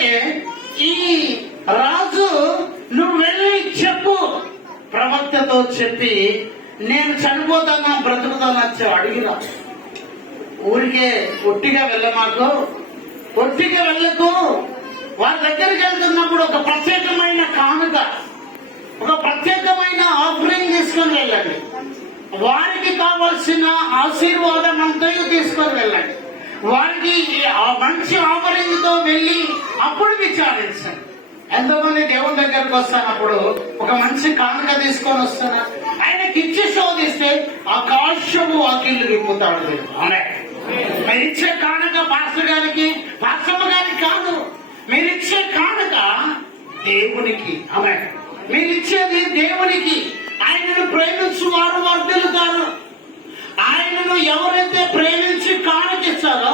వచ్చేసరికి ఈ రాజు నువ్వు వెళ్ళి చెప్పు, ప్రవక్తతో చెప్పి నేను చనిపోతానా బ్రతుకుతానా అడిగిరా. ఊరికే ఒట్టిగా వెళ్ళమాకు, ఒట్టిగా వెళ్ళకు. వారి దగ్గరికి వెళ్తున్నప్పుడు ఒక ప్రత్యేకమైన కానుక, ఒక ప్రత్యేకమైన ఆఫరింగ్ తీసుకొని వెళ్ళండి. వారికి కావలసిన ఆశీర్వాదం అంతయు తీసుకొని వెళ్ళండి. వారికి ఆ మంచి ఆఫరింగ్ తో వెళ్ళి అప్పుడు విచారించండి. ఎంతోమంది దేవుని దగ్గరకు వస్తున్నప్పుడు ఒక మంచి కానుక తీసుకొని వస్తున్నారు, ఆయనకి ఇచ్చి శోధిస్తే ఆకాశము వాకిళ్ళు విప్పుతాడు దేవుడు. అవునే, మీరిచ్చే కానుక పాస్టర్ గారికి పాస్టమ్మ గారికి కాదు, మీరిచ్చే కానుక దేవునికి. ఆమె మీరిచ్చేది దేవునికి. ఆయనను ప్రేమించు వారు వర్ధిల్లుతారు. ఆయనను ఎవరైతే ప్రేమించి కానుకిస్తారో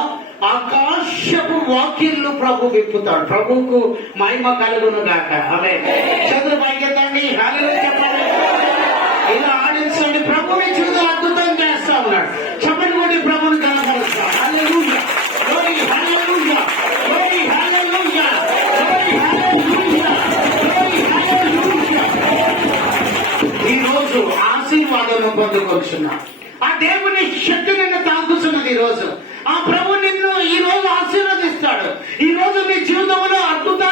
ఆకాశపు వాకిళ్ళు ప్రభు విప్పుతాడు. ప్రభువుకు మహిమ కలుగును గాక. ఆమె చదువు పైకెత్తండి, హల్లెలూయా చెప్పండి, ఇలా ఆడించండి. ప్రభు మీ జీవితం అద్భుతం చేస్తా ఉన్నాడు. చెప్పండి కూడా ప్రభుని కనపరుస్తాం. హల్లెలూయా, గ్లోరీ, హల్లెలూయా, గ్లోరీ, హల్లెలూయా, గ్లోరీ, హల్లెలూయా, గ్లోరీ, హల్లెలూయా. ఈ రోజు ఆశీర్వాదము పొందుకొచ్చున్నా. ఆ దేవుని శక్తి నిన్ను తాకుతున్నది. ఈ రోజు ఆ ప్రభు నిన్ను ఈ రోజు ఆశీర్వదిస్తాడు. ఈ రోజు మీ జీవితంలో అద్భుత